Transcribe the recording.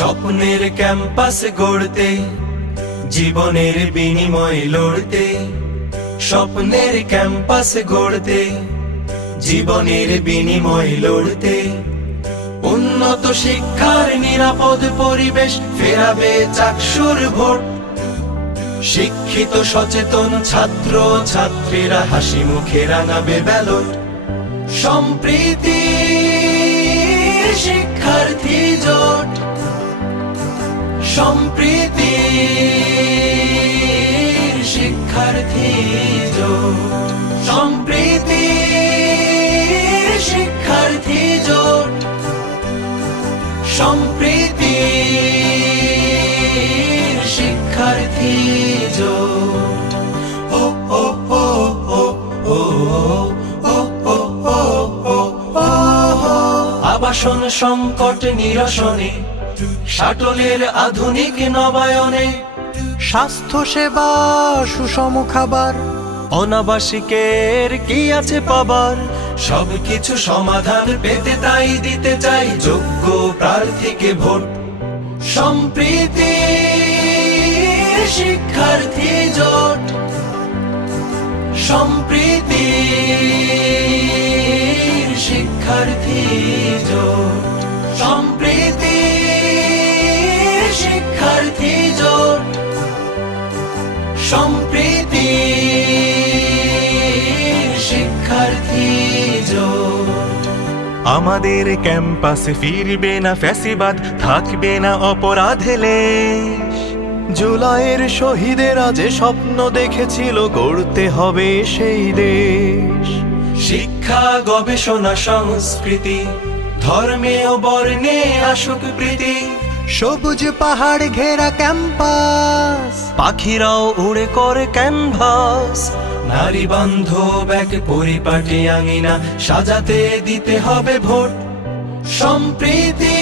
স্বপ্নের ক্যাম্পাস গড়তে, জীবনের বিনিময় লড়তে। স্বপ্নের ক্যাম্পাস গড়তে, জীবনের বিনিময় লড়তে। উন্নত শিক্ষার নিরাপদ পরিবেশ ফেরাবে চাকসুর ভোট। শিক্ষিত সচেতন ছাত্র ছাত্রীরা হাসি মুখে রাঙাবে ব্যালট। সম্প্রীতি শিক্ষার্থী জোট, সম্প্রীতি শিক্ষার্থী জোট, সম্প্রীতি শিক্ষার্থী জোট, সম্প্রীতি শিক্ষার্থী জোট। ও ও ও ও ও ও ও ও ও। আবাসন সংকট নিরসনে, শাটলের আধুনিক নবায়নে। স্বাস্থ্য সেবা সুষম খাবার, অনাবাসিকের কি আছে পাবার। সবকিছু সমাধান পেতে তাই দিতে চাই যোগ্য প্রার্থীকে ভোট। সম্প্রীতি শিক্ষার্থী জোট, সম্প্রীতি শিক্ষার্থী জোট, সম্প্রীতি শিক্ষার্থী জোট, সম্প্রীতি শিক্ষার্থী জোট। আমাদের ক্যাম্পাসে ফিরবে না ফ্যাসিবাদ, থাকবে না অপরাধে লেশ। জুলাইয়ের শহীদেরা যে স্বপ্ন দেখেছিল গড়তে হবে সেই দেশ। শিক্ষা গবেষণা সংস্কৃতি, ধর্মে ও বর্ণে আসুক প্রীতি। সবুজ পাহাড় ঘেরা ক্যাম্পাস, পাখিরাও উড়ে করে ক্যানভাস। নারী বান্ধব এক পরিপাটি আঙিনা সাজাতে দিতে হবে ভোট। সম্প্রীতি